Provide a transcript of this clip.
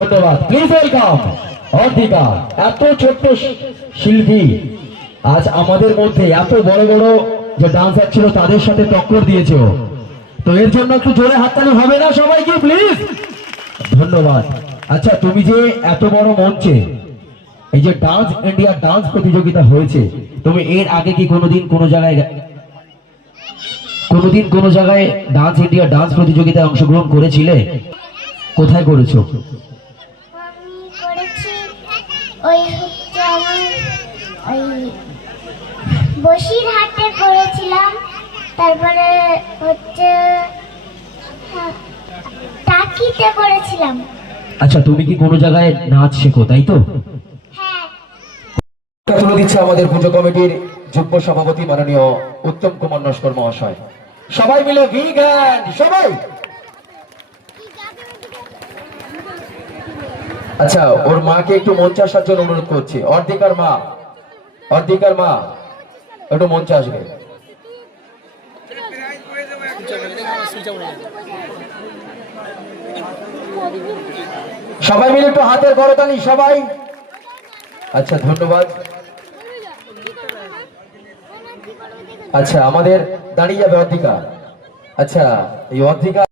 ধন্যবাদ। Please welcome Ardhika. এত ছোট্ট শিল্পী আজ আমাদের মধ্যে এত বড় বড় যে ডান্সার ছিল তাদের সাথে টক্কর দিয়েছে। তো এর জন্য একটু জোরে হাততালি হবে না সবাইকে প্লিজ? ধন্যবাদ। আচ্ছা, তুমি যে এত বড় মঞ্চে এই যে ডান্স ইন্ডিয়া ডান্স প্রতিযোগিতা হয়েছে, তুমি এর আগে কি কোনোদিন কোনো জায়গায় ডান্স ইন্ডিয়া ডান্স প্রতিযোগিতায় অংশগ্রহণ করেছিলে? কোথায় করেছো? বসিরহাটে করেছিলাম, তারপরে হচ্ছে টাকিতে করেছিলাম। আচ্ছা, তুমি কি কোনো জায়গায় নাচ শেখো, তাই তো? হ্যাঁ। তুলে দিচ্ছে আমাদের পুজো কমিটির যুগ্ম সভাপতি মাননীয় উত্তম কুমার নস্কর মহাশয়। সবাই মিলে ভিগান সবাই। আচ্ছা, ওর মাকে একটু মঞ্চে আসার জন্য অনুরোধ করছি। অর্ধিকার মা একটু মঞ্চে আসবে। সবাই মিলে একটু হাতের করতালি সবাই। আচ্ছা, ধন্যবাদ। আচ্ছা, আমাদের দাঁড়িয়ে যাবে অর্ধিকা। আচ্ছা, এই অর্ধিকা